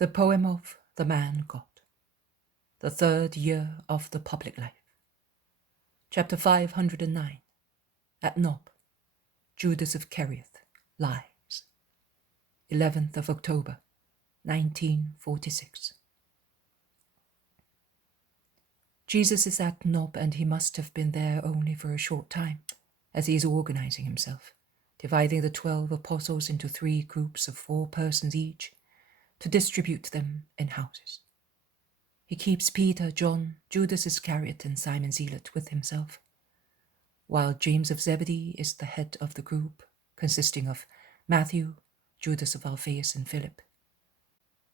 The poem of the man God. The third year of the public life. Chapter 509. At Nob, Judas of Kerioth lies. 11th of October, 1946. Jesus is at Nob, and he must have been there only for a short time, as he is organizing himself, dividing the 12 apostles into 3 groups of 4 persons each, to distribute them in houses. He keeps Peter, John, Judas Iscariot, and Simon Zealot with himself, while James of Zebedee is the head of the group, consisting of Matthew, Judas of Alphaeus, and Philip.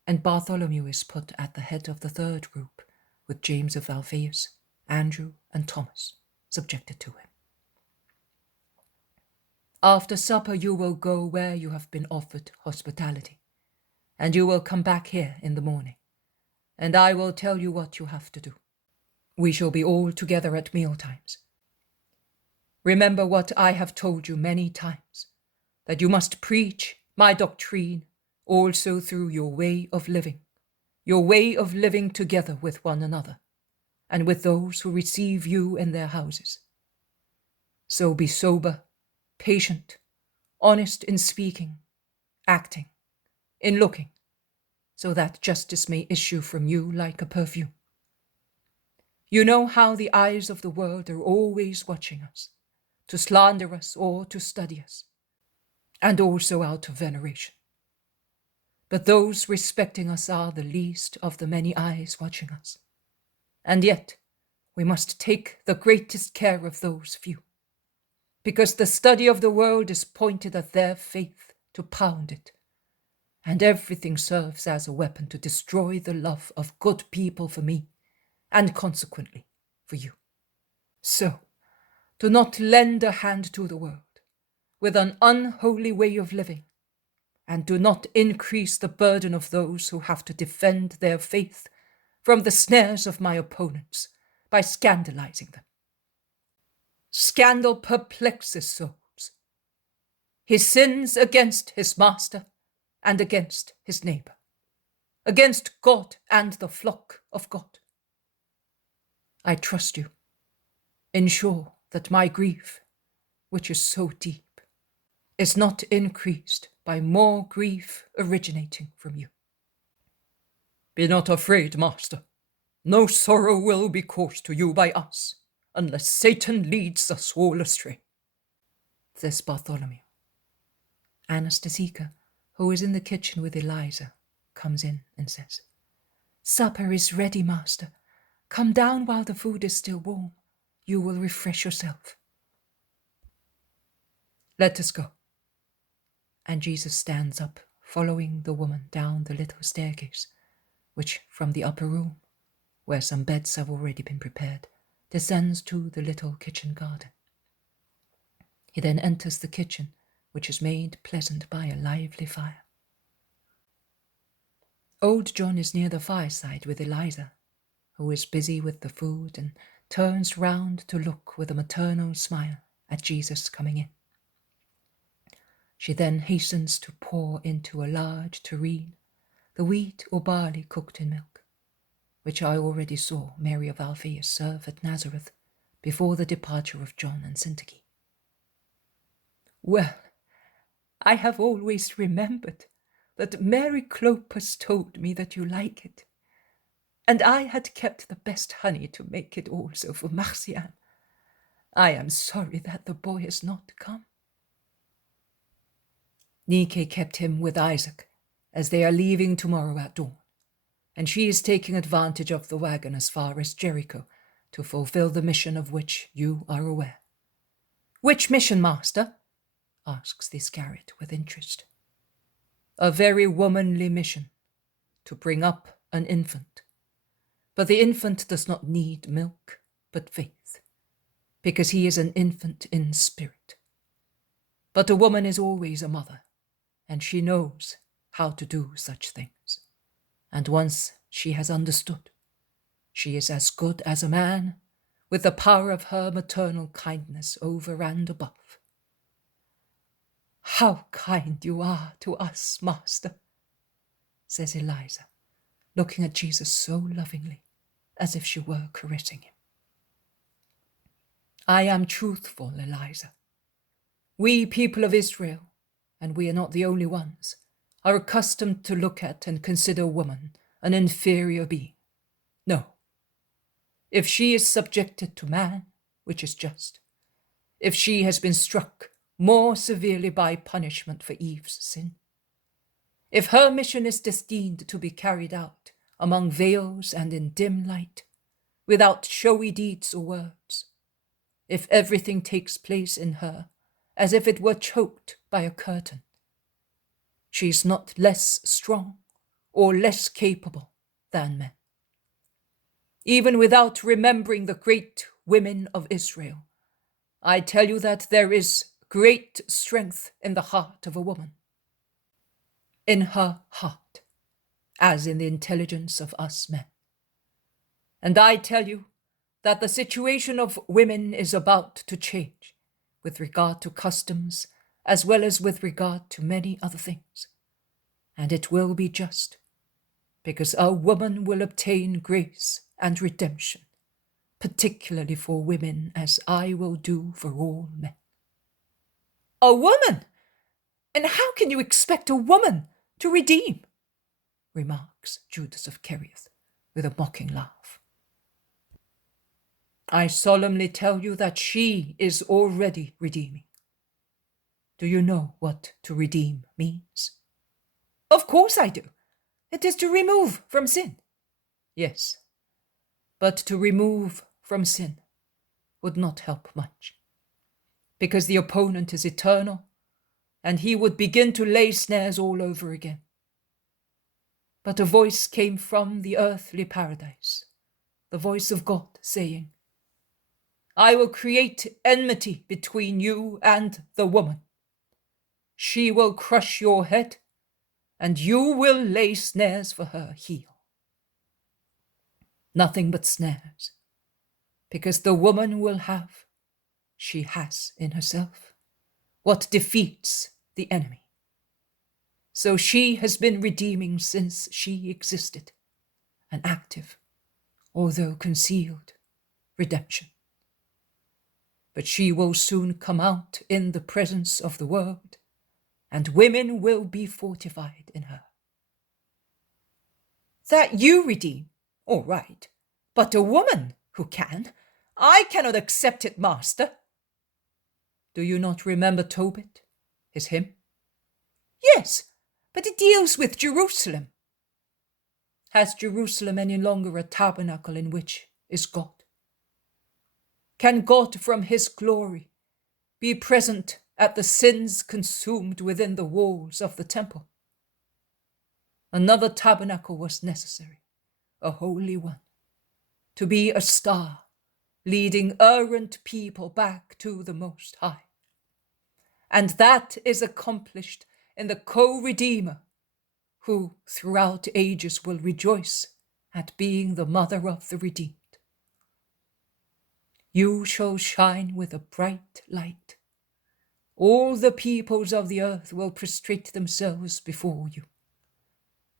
And Bartholomew is put at the head of the 3rd group, with James of Alphaeus, Andrew, and Thomas subjected to him. After supper you will go where you have been offered hospitality, and you will come back here in the morning, and I will tell you what you have to do. We shall be all together at mealtimes. Remember what I have told you many times, that you must preach my doctrine also through your way of living together with one another, and with those who receive you in their houses. So be sober, patient, honest in speaking, acting, in looking, so that justice may issue from you like a perfume. You know how the eyes of the world are always watching us, to slander us or to study us, and also out of veneration. But those respecting us are the least of the many eyes watching us, and yet we must take the greatest care of those few, because the study of the world is pointed at their faith to pound it, and everything serves as a weapon to destroy the love of good people for me, and consequently for you. So, do not lend a hand to the world with an unholy way of living, and do not increase the burden of those who have to defend their faith from the snares of my opponents by scandalizing them. Scandal perplexes souls. He sins against his master and against his neighbor, against God and the flock of God. I trust you. Ensure that my grief, which is so deep, is not increased by more grief originating from you. Be not afraid, Master. No sorrow will be caused to you by us, unless Satan leads us all astray, says Bartholomew. Anastasia, who is in the kitchen with Eliza, comes in and says, Supper is ready, Master. Come down while the food is still warm. You will refresh yourself. Let us go. And Jesus stands up, following the woman down the little staircase, which from the upper room, where some beds have already been prepared, descends to the little kitchen garden. He then enters the kitchen, which is made pleasant by a lively fire. Old John is near the fireside with Eliza, who is busy with the food and turns round to look with a maternal smile at Jesus coming in. She then hastens to pour into a large tureen the wheat or barley cooked in milk, which I already saw Mary of Alphaeus serve at Nazareth before the departure of John and Syntyche. Well, I have always remembered that Mary Clopas told me that you like it, and I had kept the best honey to make it also for Marcian. I am sorry that the boy has not come. Nike kept him with Isaac, as they are leaving tomorrow at dawn, and she is taking advantage of the wagon as far as Jericho to fulfill the mission of which you are aware. Which mission, Master? Asks the Iscariot with interest. A very womanly mission, to bring up an infant. But the infant does not need milk, but faith, because he is an infant in spirit. But a woman is always a mother, and she knows how to do such things. And once she has understood, she is as good as a man, with the power of her maternal kindness over and above. How kind you are to us, Master, says Eliza, looking at Jesus so lovingly, as if she were caressing him. I am truthful, Eliza. We people of Israel, and we are not the only ones, are accustomed to look at and consider woman an inferior being. No. If she is subjected to man, which is just, if she has been struck more severely by punishment for Eve's sin, if her mission is destined to be carried out among veils and in dim light, without showy deeds or words, if everything takes place in her as if it were choked by a curtain, she is not less strong or less capable than men. Even without remembering the great women of Israel, I tell you that there is great strength in the heart of a woman. In her heart, as in the intelligence of us men. And I tell you that the situation of women is about to change with regard to customs as well as with regard to many other things. And it will be just, because a woman will obtain grace and redemption, particularly for women, as I will do for all men. A woman? And how can you expect a woman to redeem? Remarks Judas of Kerioth with a mocking laugh. I solemnly tell you that she is already redeeming. Do you know what to redeem means? Of course I do. It is to remove from sin. Yes, but to remove from sin would not help much, because the opponent is eternal, and he would begin to lay snares all over again. But a voice came from the earthly paradise, the voice of God, saying, I will create enmity between you and the woman. She will crush your head, and you will lay snares for her heel. Nothing but snares, because the woman will have, she has in herself, what defeats the enemy. So she has been redeeming since she existed, an active, although concealed, redemption. But she will soon come out in the presence of the world, and women will be fortified in her. That you redeem, all right, but a woman who can, I cannot accept it, master. Do you not remember Tobit, his hymn? Yes, but it deals with Jerusalem. Has Jerusalem any longer a tabernacle in which is God? Can God from his glory be present at the sins consumed within the walls of the temple? Another tabernacle was necessary, a holy one, to be a star leading errant people back to the Most High. And that is accomplished in the co-redeemer, who throughout ages will rejoice at being the mother of the redeemed. You shall shine with a bright light. All the peoples of the earth will prostrate themselves before you.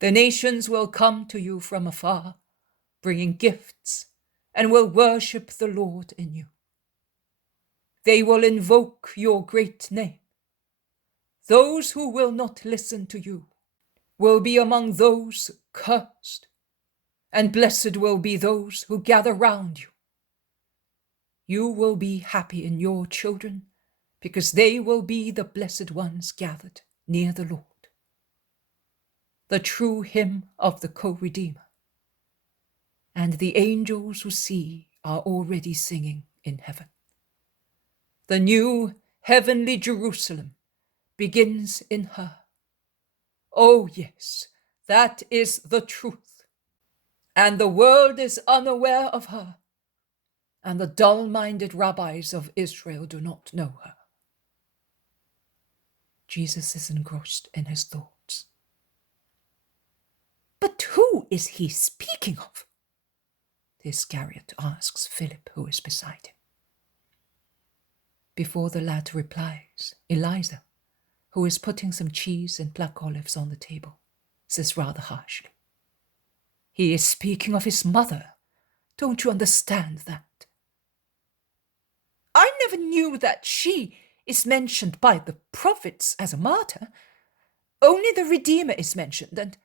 The nations will come to you from afar, bringing gifts, and will worship the Lord in you. They will invoke your great name. Those who will not listen to you will be among those cursed, and blessed will be those who gather round you. You will be happy in your children, because they will be the blessed ones gathered near the Lord. The true hymn of the co-redeemer. And the angels who see are already singing in heaven. The new heavenly Jerusalem begins in her. Oh yes, that is the truth. And the world is unaware of her, and the dull-minded rabbis of Israel do not know her. Jesus is engrossed in his thoughts. But who is he speaking of? The Iscariot asks Philip, who is beside him. Before the lad replies, Eliza, who is putting some cheese and black olives on the table, says rather harshly, He is speaking of his mother. Don't you understand that? I never knew that she is mentioned by the prophets as a martyr. Only the Redeemer is mentioned,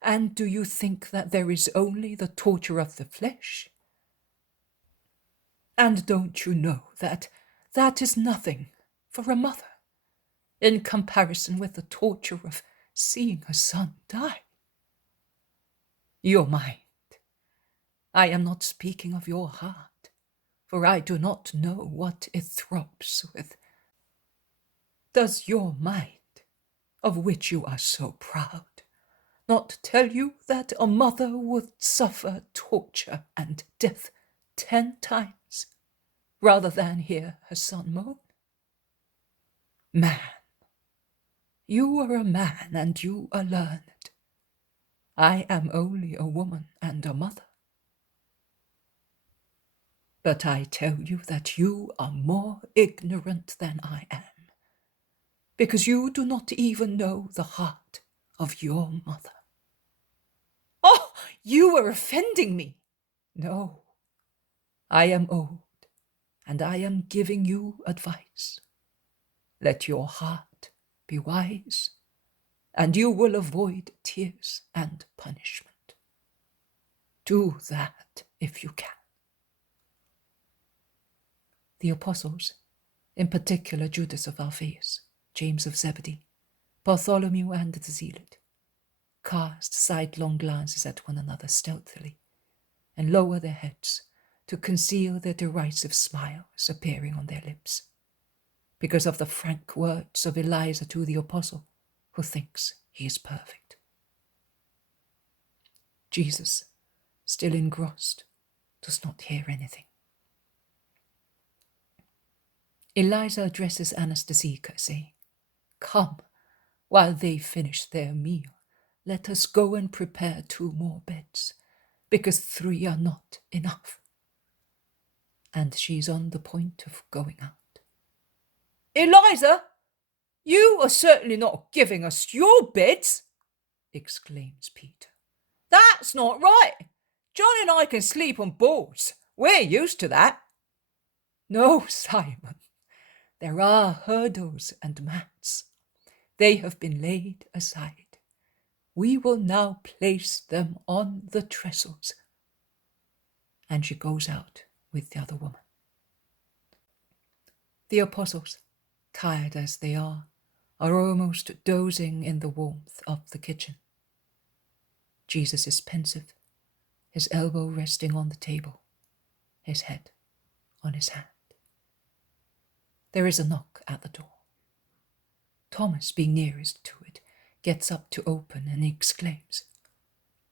and do you think that there is only the torture of the flesh? And don't you know that that is nothing for a mother in comparison with the torture of seeing her son die? Your mind. I am not speaking of your heart, for I do not know what it throbs with. Does your mind, of which you are so proud, not tell you that a mother would suffer torture and death 10 times rather than hear her son moan? Man, you are a man and you are learned. I am only a woman and a mother. But I tell you that you are more ignorant than I am, because you do not even know the heart of your mother. Oh, you are offending me. No, I am old, and I am giving you advice. Let your heart be wise, and you will avoid tears and punishment. Do that if you can. The apostles, in particular Judas of Alphaeus, James of Zebedee, Bartholomew and the Zealot, cast sidelong glances at one another stealthily, and lower their heads to conceal their derisive smiles appearing on their lips, because of the frank words of Eliza to the apostle, who thinks he is perfect. Jesus, still engrossed, does not hear anything. Eliza addresses Anastasia, saying, "Come, while they finish their meal, let us go and prepare 2 more beds, because 3 are not enough." And she is on the point of going out. "Eliza, you are certainly not giving us your beds," exclaims Peter. "That's not right. John and I can sleep on boards. We're used to that." "No, Simon. There are hurdles and mats. They have been laid aside. We will now place them on the trestles." And she goes out with the other woman. The apostles, tired as they are almost dozing in the warmth of the kitchen. Jesus is pensive, his elbow resting on the table, his head on his hand. There is a knock at the door. Thomas, being nearest to it, gets up to open and exclaims,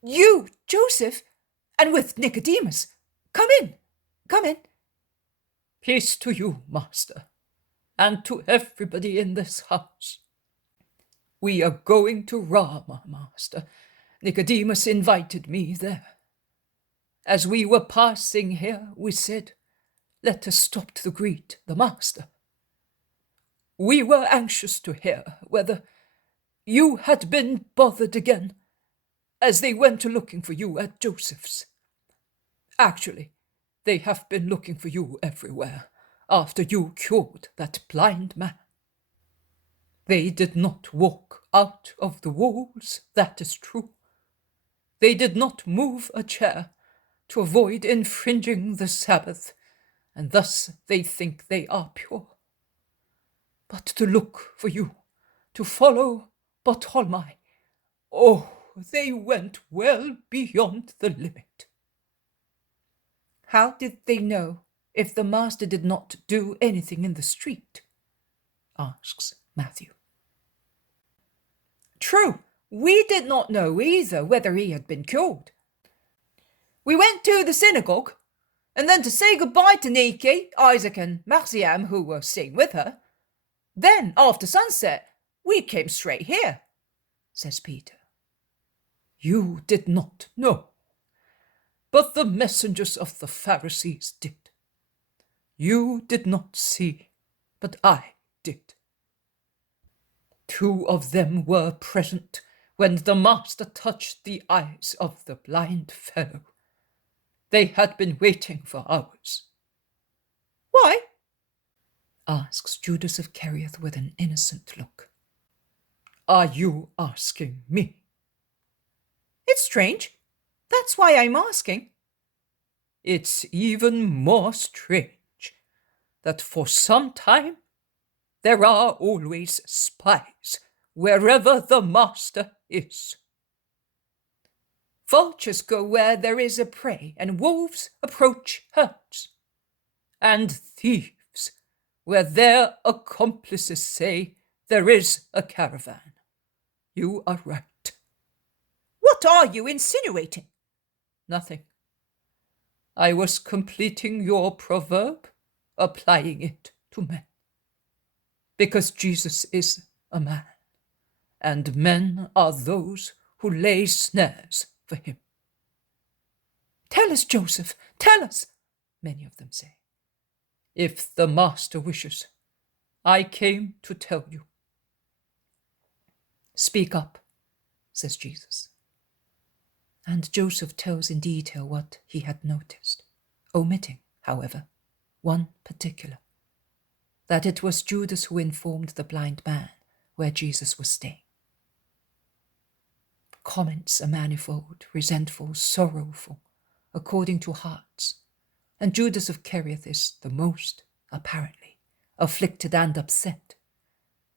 "You, Joseph, and with Nicodemus! Come in, come in." "Peace to you, master, and to everybody in this house. We are going to Rama, master. Nicodemus invited me there. As we were passing here, we said, 'Let us stop to greet the master.' We were anxious to hear whether you had been bothered again, as they went to looking for you at Joseph's. Actually, they have been looking for you everywhere after you cured that blind man. They did not walk out of the walls, that is true. They did not move a chair to avoid infringing the Sabbath, and thus they think they are pure. But to look for you, to follow Bartholomew, oh, they went well beyond the limit." "How did they know if the master did not do anything in the street?" asks Matthew. "True, we did not know either whether he had been cured. We went to the synagogue, and then to say goodbye to Nike, Isaac, and Marciam, who were staying with her. Then, after sunset, we came straight here," says Peter. "You did not know, but the messengers of the Pharisees did. You did not see, but I did. 2 of them were present when the master touched the eyes of the blind fellow. They had been waiting for hours. Why? Asks Judas of Kerioth with an innocent look. Are you asking me? It's strange. That's why I'm asking. It's even more strange that for some time there are always spies wherever the master is. Vultures go where there is a prey, and wolves approach herds. And thieves where their accomplices say there is a caravan. You are right. What are you insinuating? Nothing. I was completing your proverb, applying it to men. Because Jesus is a man, and men are those who lay snares for him. Tell us, Joseph, tell us, many of them say. If the master wishes, I came to tell you. Speak up, says Jesus. And Joseph tells in detail what he had noticed, omitting, however, one particular, that it was Judas who informed the blind man where Jesus was staying. Comments are manifold, resentful, sorrowful, according to hearts, and Judas of Kerioth is the most, apparently, afflicted and upset.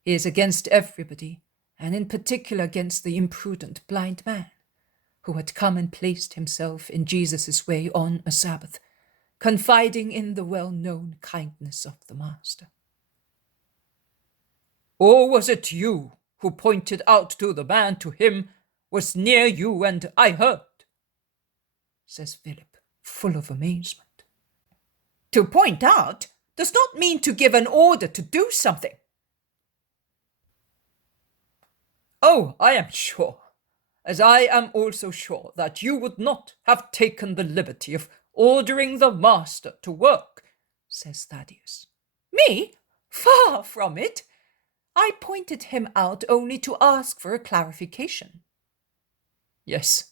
He is against everybody, and in particular against the imprudent blind man, who had come and placed himself in Jesus' way on a Sabbath, confiding in the well-known kindness of the Master. Or was it you who pointed out to the man to him was near you and I heard? Says Philip, full of amazement. To point out does not mean to give an order to do something. Oh, I am sure, as I am also sure that you would not have taken the liberty of ordering the master to work, says Thaddeus. Me? Far from it. I pointed him out only to ask for a clarification. Yes,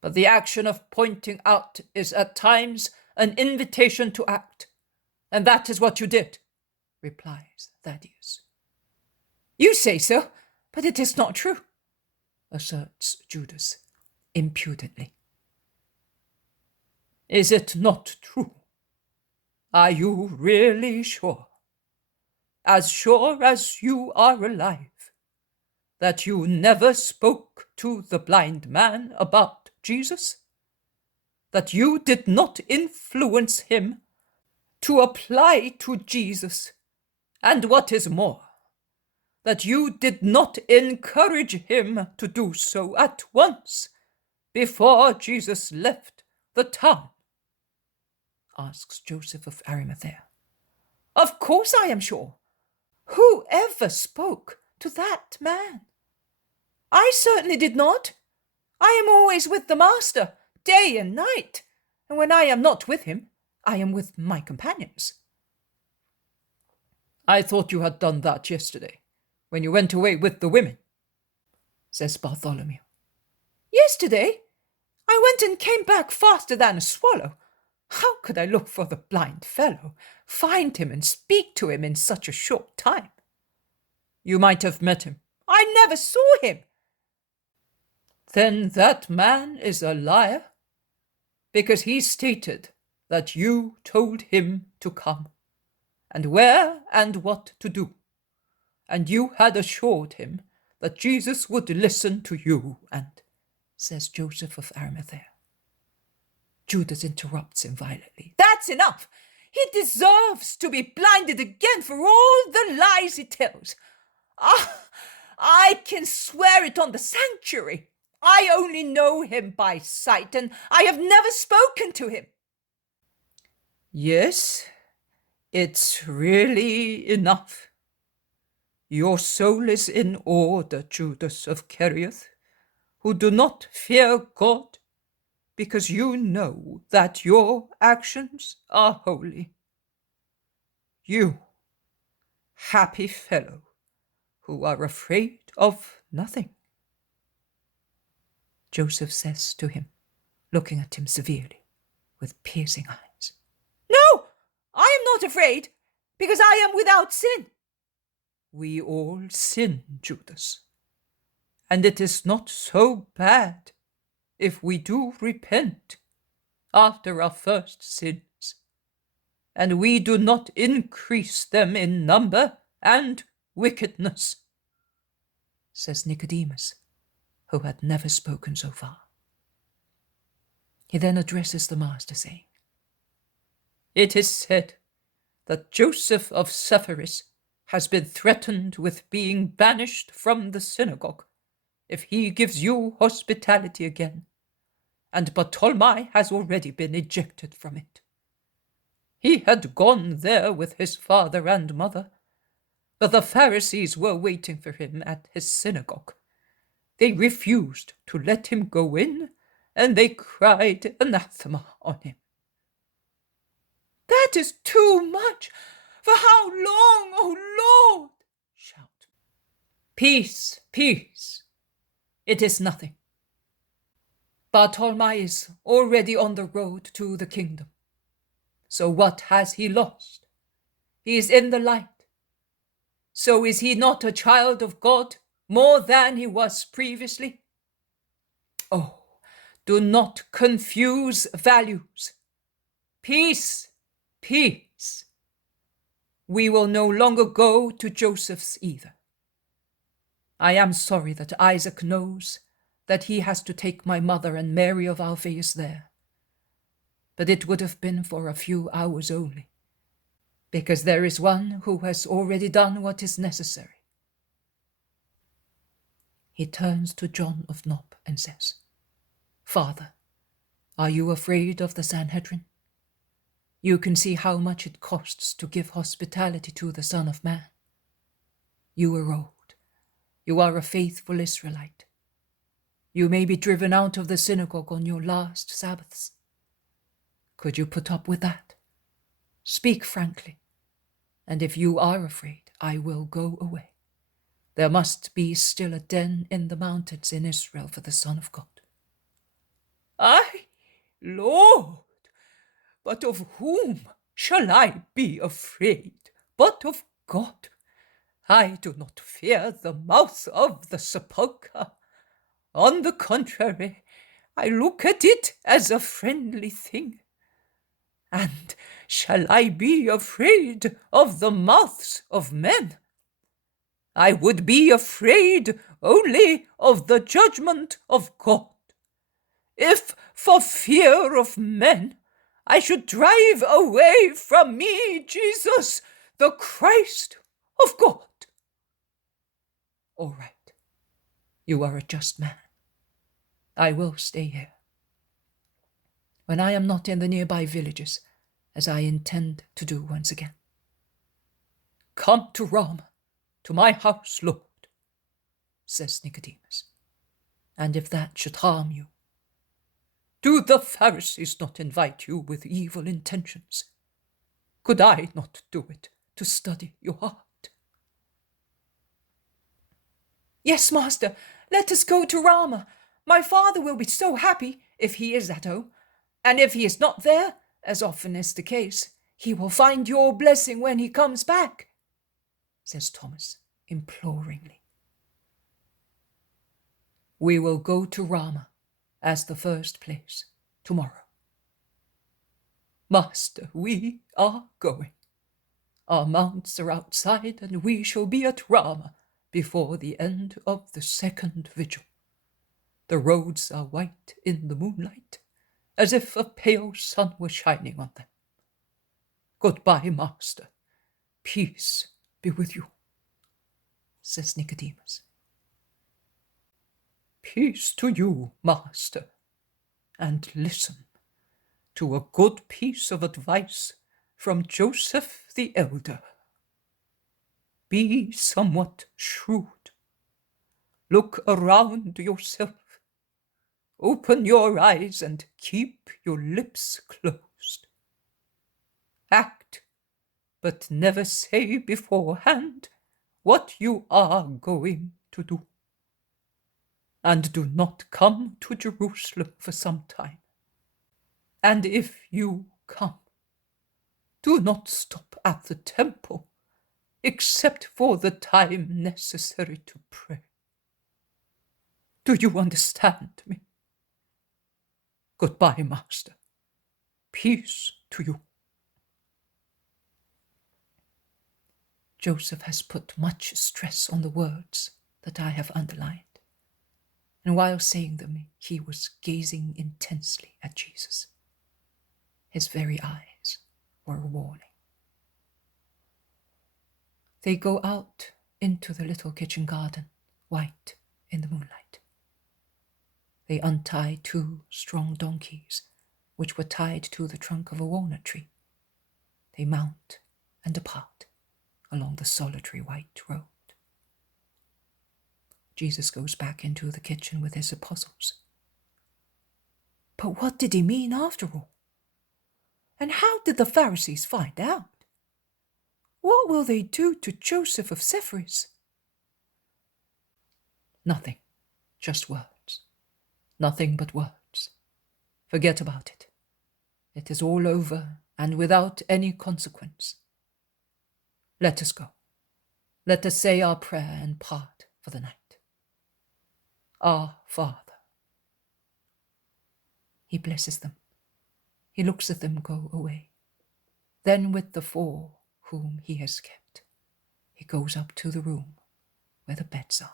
but the action of pointing out is at times an invitation to act, and that is what you did, replies Thaddeus. You say so, but it is not true, asserts Judas impudently. Is it not true? Are you really sure? As sure as you are alive, that you never spoke to the blind man about Jesus? That you did not influence him to apply to Jesus, and what is more, that you did not encourage him to do so at once before Jesus left the town? Asks Joseph of Arimathea. Of course I am sure. Who ever spoke to that man? I certainly did not. I am always with the master, day and night, and when I am not with him, I am with my companions. I thought you had done that yesterday, when you went away with the women, says Bartholomew. Yesterday? I went and came back faster than a swallow. How could I look for the blind fellow, find him and speak to him in such a short time? You might have met him. I never saw him. Then that man is a liar, because he stated that you told him to come, and where and what to do, and you had assured him that Jesus would listen to you, and, says Joseph of Arimathea. Judas interrupts him violently. That's enough. He deserves to be blinded again for all the lies he tells. I can swear it on the sanctuary. I only know him by sight, and I have never spoken to him. Yes, it's really enough. Your soul is in order, Judas of Kerioth, who do not fear God, because you know that your actions are holy. You, happy fellow, who are afraid of nothing. Joseph says to him, looking at him severely, with piercing eyes. No, I am not afraid, because I am without sin. We all sin, Judas, and it is not so bad if we do repent after our first sins, and we do not increase them in number and wickedness, says Nicodemus, who had never spoken so far. He then addresses the master, saying, It is said that Joseph of Sepphoris has been threatened with being banished from the synagogue if he gives you hospitality again, and Bartolomai has already been ejected from it. He had gone there with his father and mother, but the Pharisees were waiting for him at his synagogue. They refused to let him go in, and they cried anathema on him. That is too much. For how long, O Lord? Shout. Peace, peace. It is nothing. Bartolomai is already on the road to the kingdom. So what has he lost? He is in the light. So is he not a child of God more than he was previously? Oh, do not confuse values. Peace, peace. We will no longer go to Joseph's either. I am sorry that Isaac knows that he has to take my mother and Mary of Alphaeus there. But it would have been for a few hours only, because there is one who has already done what is necessary. He turns to John of Nob and says, Father, are you afraid of the Sanhedrin? You can see how much it costs to give hospitality to the Son of Man. You are old. You are a faithful Israelite. You may be driven out of the synagogue on your last Sabbaths. Could you put up with that? Speak frankly, and if you are afraid, I will go away. There must be still a den in the mountains in Israel for the Son of God. Aye, Lord, but of whom shall I be afraid but of God? I do not fear the mouth of the sepulchre. On the contrary, I look at it as a friendly thing. And shall I be afraid of the mouths of men? I would be afraid only of the judgment of God. If for fear of men I should drive away from me Jesus, the Christ of God. All right. You are a just man. I will stay here. When I am not in the nearby villages, as I intend to do once again. Come to Rome, to my house, Lord, says Nicodemus. And if that should harm you, do the Pharisees not invite you with evil intentions? Could I not do it to study your heart? Yes, master, let us go to Rama. My father will be so happy if he is at home, and if he is not there, as often is the case, he will find your blessing when he comes back, says Thomas imploringly. We will go to Rama as the first place tomorrow. Master, we are going. Our mounts are outside, and we shall be at Rama before the end of the second vigil. The roads are white in the moonlight, as if a pale sun were shining on them. Goodbye, master. Peace be with you, says Nicodemus. Peace to you, master, and listen to a good piece of advice from Joseph the elder. Be somewhat shrewd. Look around yourself. Open your eyes and keep your lips closed. Act, but never say beforehand what you are going to do. and do not come to Jerusalem for some time. And if you come, do not stop at the temple, except for the time necessary to pray. Do you understand me? Goodbye, Master. Peace to you. Joseph has put much stress on the words that I have underlined, and while saying them, he was gazing intensely at Jesus. His very eyes were a warning. They go out into the little kitchen garden, white in the moonlight. They untie 2 strong donkeys, which were tied to the trunk of a walnut tree. They mount and depart along the solitary white road. Jesus goes back into the kitchen with his apostles. But what did he mean after all? And how did the Pharisees find out? What will they do to Joseph of Cepheus? Nothing, just words. Nothing but words. Forget about it. It is all over and without any consequence. Let us go. Let us say our prayer and part for the night. Our Father. He blesses them. He looks at them go away. Then with the 4 whom he has kept, he goes up to the room where the beds are.